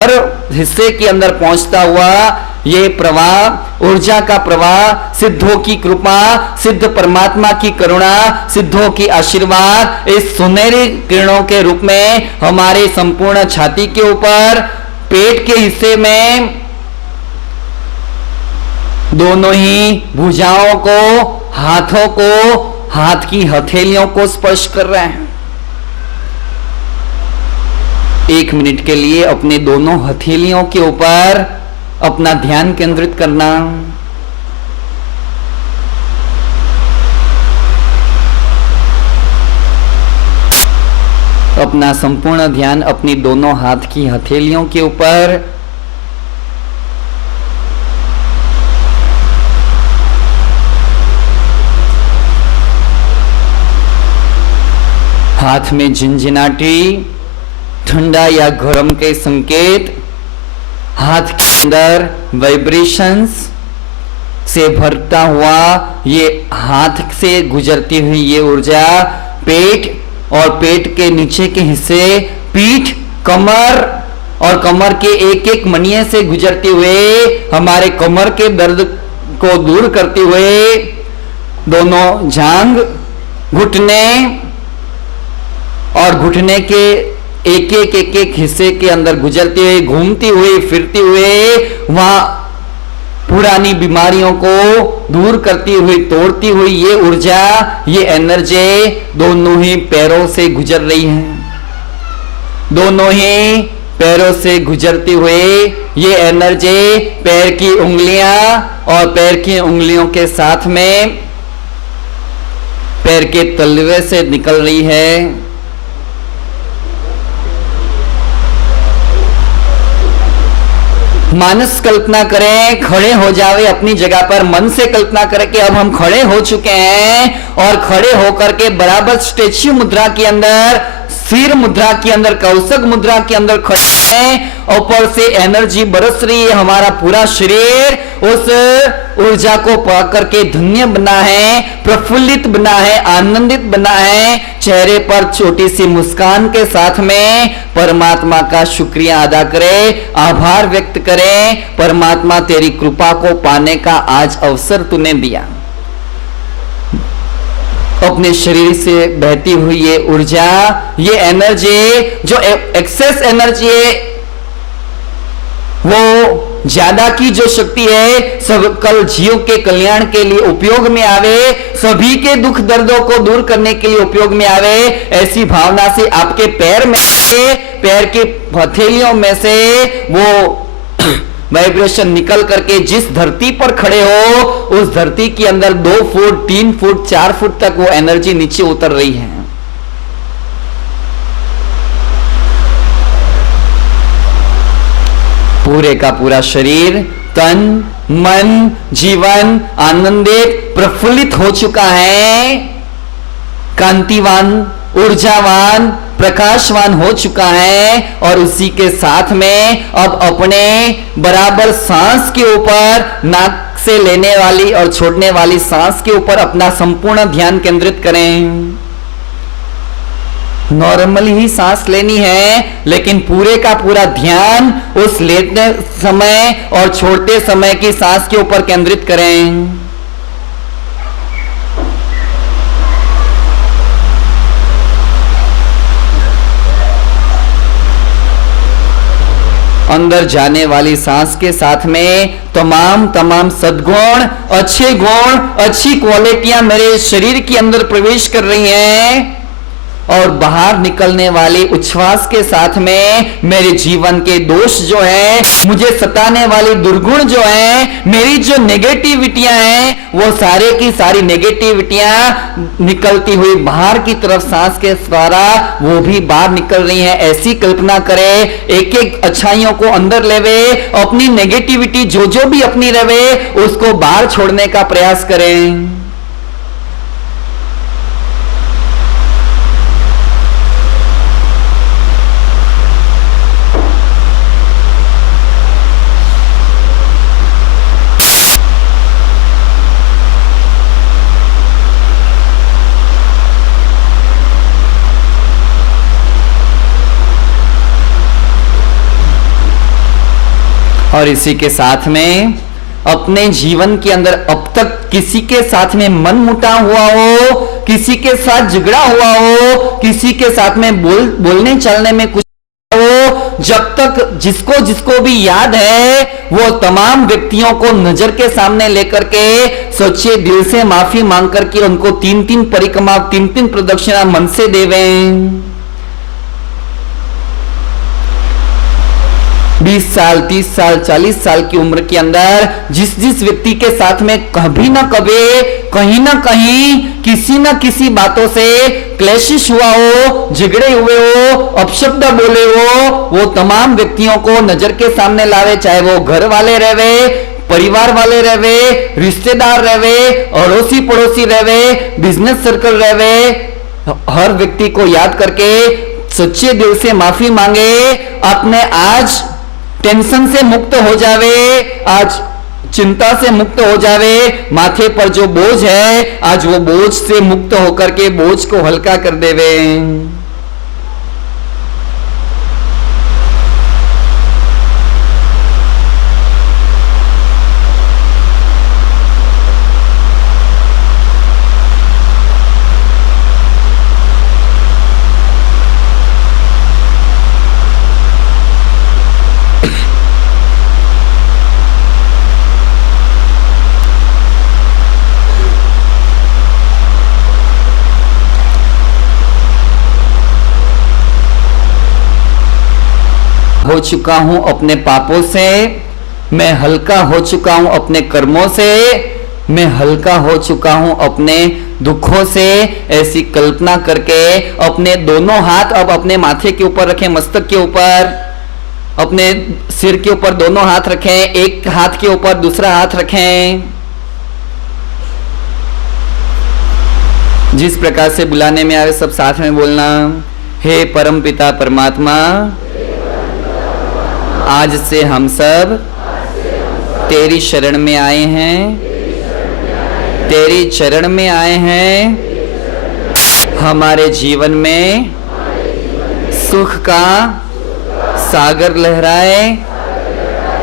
हर हिस्से के अंदर पहुंचता हुआ ये प्रवाह, ऊर्जा का प्रवाह, सिद्धों की कृपा, सिद्ध परमात्मा की करुणा, सिद्धों की आशीर्वाद इस सुनहरी किरणों के रूप में हमारे संपूर्ण छाती के ऊपर, पेट के हिस्से में, दोनों ही भुजाओं को, हाथों को, हाथ की हथेलियों को स्पर्श कर रहे हैं। 1 मिनट के लिए अपने दोनों हथेलियों के ऊपर अपना ध्यान केंद्रित करना। अपना संपूर्ण ध्यान अपनी दोनों हाथ की हथेलियों के ऊपर। हाथ में झिनझिनाटी, ठंडा या गर्म के संकेत, हाथ के अंदर वाइब्रेशंस से भरता हुआ ये हाथ से गुजरती हुई ये ऊर्जा पेट और पेट के नीचे के हिस्से, पीठ, कमर और कमर के एक एक मणिये से गुजरते हुए हमारे कमर के दर्द को दूर करते हुए दोनों जांघ, घुटने और घुटने के एक एक हिस्से के अंदर गुजरते हुए, घूमती हुई, फिरती हुए वहां पुरानी बीमारियों को दूर करती हुई, तोड़ती हुई ये ऊर्जा, ये एनर्जी दोनों ही पैरों से गुजर रही है। दोनों ही पैरों से गुजरती हुई ये एनर्जी पैर की उंगलियां और पैर की उंगलियों के साथ में पैर के तलवे से निकल रही है। मानस कल्पना करें, खड़े हो जावे अपनी जगह पर, मन से कल्पना करें कि अब हम खड़े हो चुके हैं और खड़े होकर के बराबर स्टैच्यू मुद्रा के अंदर, सिर मुद्रा के अंदर, कौशक मुद्रा के अंदर खड़े हैं। ऊपर से एनर्जी बरस रही है, हमारा पूरा शरीर उस ऊर्जा को पा करके धन्य बना है, प्रफुल्लित बना है, आनंदित बना है। चेहरे पर छोटी सी मुस्कान के साथ में परमात्मा का शुक्रिया अदा करें, आभार व्यक्त करें। परमात्मा तेरी कृपा को पाने का आज अवसर तूने दिया। अपने शरीर से बहती हुई ये ऊर्जा, ये एनर्जी जो एक्सेस एनर्जी है, वो ज्यादा की जो शक्ति है सब कल जीव के कल्याण के लिए उपयोग में आवे, सभी के दुख दर्दों को दूर करने के लिए उपयोग में आवे। ऐसी भावना से आपके पैर में से, पैर की हथेलियों में से वो वाइब्रेशन निकल करके जिस धरती पर खड़े हो उस धरती के अंदर 2 फुट, 3 फुट, 4 फुट तक वो एनर्जी नीचे उतर रही है। पूरे का पूरा शरीर, तन, मन, जीवन आनंदित, प्रफुल्लित हो चुका है, कांतिवान, ऊर्जावान, प्रकाशवान हो चुका है। और उसी के साथ में अब अपने बराबर सांस के ऊपर, नाक से लेने वाली और छोड़ने वाली सांस के ऊपर अपना संपूर्ण ध्यान केंद्रित करें। नॉर्मली ही सांस लेनी है, लेकिन पूरे का पूरा ध्यान उस लेते समय और छोड़ते समय की सांस के ऊपर केंद्रित करें। अंदर जाने वाली सांस के साथ में तमाम सद्गुण, अच्छे गुण, अच्छी क्वालिटियां मेरे शरीर के अंदर प्रवेश कर रही हैं। और बाहर निकलने वाले उच्छ्वास के साथ में मेरे जीवन के दोष जो है, मुझे सताने वाले दुर्गुण जो है, मेरी जो नेगेटिविटियां हैं, वो सारे की सारी नेगेटिविटियां निकलती हुई बाहर की तरफ सांस के द्वारा वो भी बाहर निकल रही हैं। ऐसी कल्पना करें, एक एक अच्छाइयों को अंदर लेवे, अपनी नेगेटिविटी जो जो भी अपनी रहे उसको बाहर छोड़ने का प्रयास करें। और इसी के साथ में अपने जीवन के अंदर अब तक किसी के साथ में मन मुटाव हुआ हो, किसी के साथ झगड़ा हुआ हो, किसी के साथ में बोलने चलने में कुछ हो, जब तक जिसको जिसको भी याद है वो तमाम व्यक्तियों को नजर के सामने लेकर के सोचिए, दिल से माफी मांग करके उनको 3-3 परिक्रमा 3-3 प्रदक्षिणा मन से देवें। 20 साल 30 साल 40 साल की उम्र के अंदर जिस जिस व्यक्ति के साथ में कभी ना कभी कहीं ना कहीं किसी ना किसी बातों से क्लेशिश हुआ हो, झगड़े हुए हो, अपशब्द बोले हो, वो तमाम व्यक्तियों को नजर के सामने लावे, चाहे वो घर वाले रहे, परिवार वाले रहे, रिश्तेदार रहे, अड़ोसी पड़ोसी रहे, बिजनेस सर्कल रहे, हर व्यक्ति को याद करके सच्चे दिल से माफी मांगे। अपने आज टेंशन से मुक्त हो जावे, आज चिंता से मुक्त हो जावे, माथे पर जो बोझ है आज वो बोझ से मुक्त होकर के बोझ को हल्का कर देवे। हो चुका हूं अपने पापों से, मैं हल्का हो चुका हूं अपने कर्मों से, मैं हल्का हो चुका हूं अपने दुखों से। ऐसी कल्पना करके अपने दोनों हाथ अब अपने माथे के ऊपर रखें, मस्तक के ऊपर, अपने सिर के ऊपर दोनों हाथ रखें, एक हाथ के ऊपर दूसरा हाथ रखें। जिस प्रकार से बुलाने में आवे सब साथ में बोलना, हे परम पिता परमात्मा, आज से हम सब तेरी शरण में आए हैं, तेरी चरण में आए हैं। हमारे जीवन में सुख का सागर लहराए,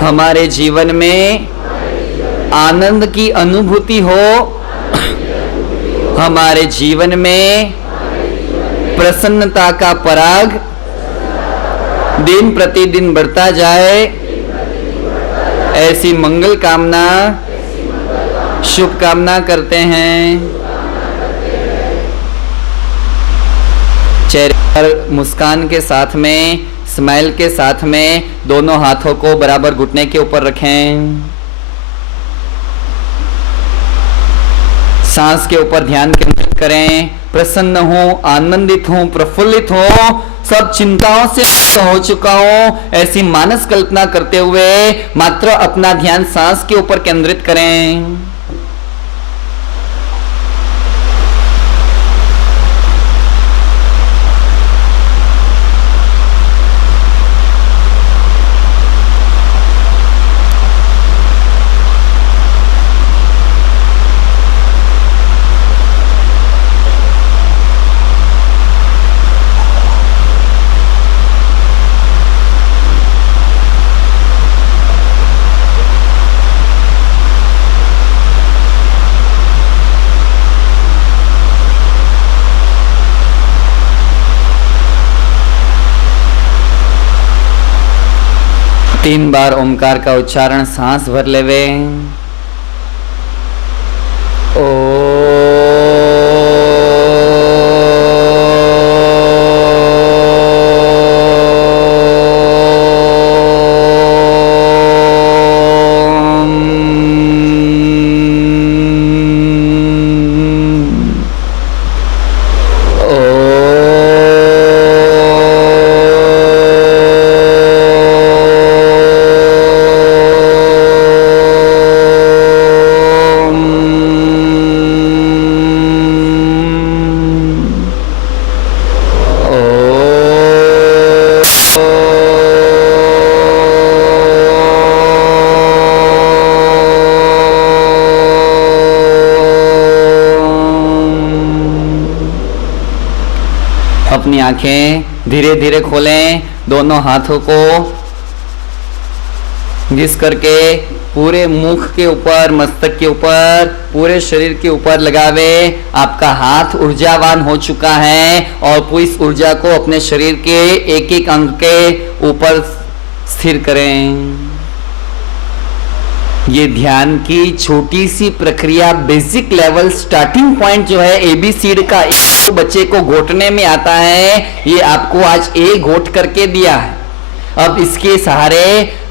हमारे जीवन में आनंद की अनुभूति हो, हमारे जीवन में प्रसन्नता का पराग दिन प्रतिदिन बढ़ता जाए। ऐसी मंगल कामना शुभ कामना करते हैं। चेहरे पर मुस्कान के साथ में, स्माइल के साथ में दोनों हाथों को बराबर घुटने के ऊपर रखें। सांस के ऊपर ध्यान केंद्रित करें। प्रसन्न हूं, आनंदित हूं, प्रफुल्लित हूं, सब चिंताओं से मुक्त हो चुका हूं, ऐसी मानस कल्पना करते हुए मात्र अपना ध्यान सांस के ऊपर केंद्रित करें। तीन बार ओमकार का उच्चारण सांस भर लेवे। अपनी आंखें धीरे धीरे खोलें, दोनों हाथों को जिस करके पूरे मुख के ऊपर, मस्तक के ऊपर, पूरे शरीर के ऊपर लगावे। आपका हाथ ऊर्जावान हो चुका है और पूरी इस ऊर्जा को अपने शरीर के एक एक अंग के ऊपर स्थिर करें। ये ध्यान की छोटी सी प्रक्रिया, बेसिक लेवल, स्टार्टिंग पॉइंट जो है एबीसीडी का, एक बच्चे को घोटने में आता है, ये आपको आज एक घोट करके दिया है। अब इसके सहारे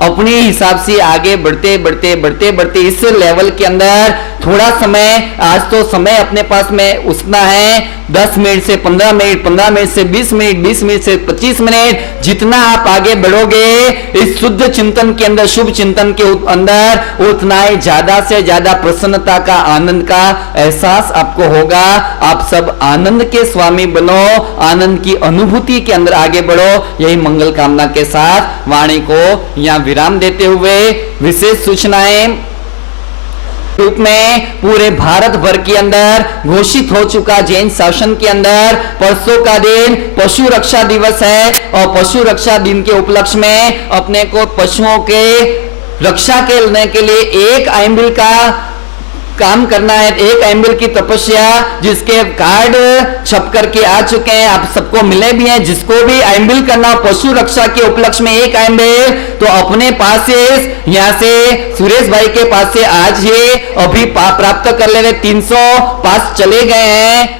अपने हिसाब से आगे बढ़ते बढ़ते बढ़ते बढ़ते इस लेवल के अंदर थोड़ा समय, आज तो समय अपने पास में उतना है 10 मिनट से 15 मिनट, 15 मिनट से 20 मिनट, 20 मिनट से 25 मिनट, जितना आप आगे बढ़ोगे इस शुद्ध चिंतन के अंदर, शुभ चिंतन के अंदर, उतना ही ज्यादा से ज्यादा प्रसन्नता का, आनंद का एहसास आपको होगा। आप सब आनंद के स्वामी बनो, आनंद की अनुभूति के अंदर आगे बढ़ो। यही मंगल कामना के साथ वाणी को यहाँ विराम देते हुए विशेष सूचनाएं रूप में पूरे भारत भर के अंदर घोषित हो चुका जैन शासन के अंदर परसों का दिन पशु रक्षा दिवस है और पशु रक्षा दिन के उपलक्ष्य में अपने को पशुओं के रक्षा करने के लिए एक आइम्बिल का काम करना है, एक आइम्बिल की तपस्या, जिसके कार्ड छप करके आ चुके हैं, आप सबको मिले भी हैं। जिसको भी आइम्बिल करना पशु रक्षा के उपलक्ष्य में एक आइम्बिल, तो अपने पास से यहाँ से सुरेश भाई के पास से आज ये अभी प्राप्त कर ले रहे। 300 पास चले गए हैं।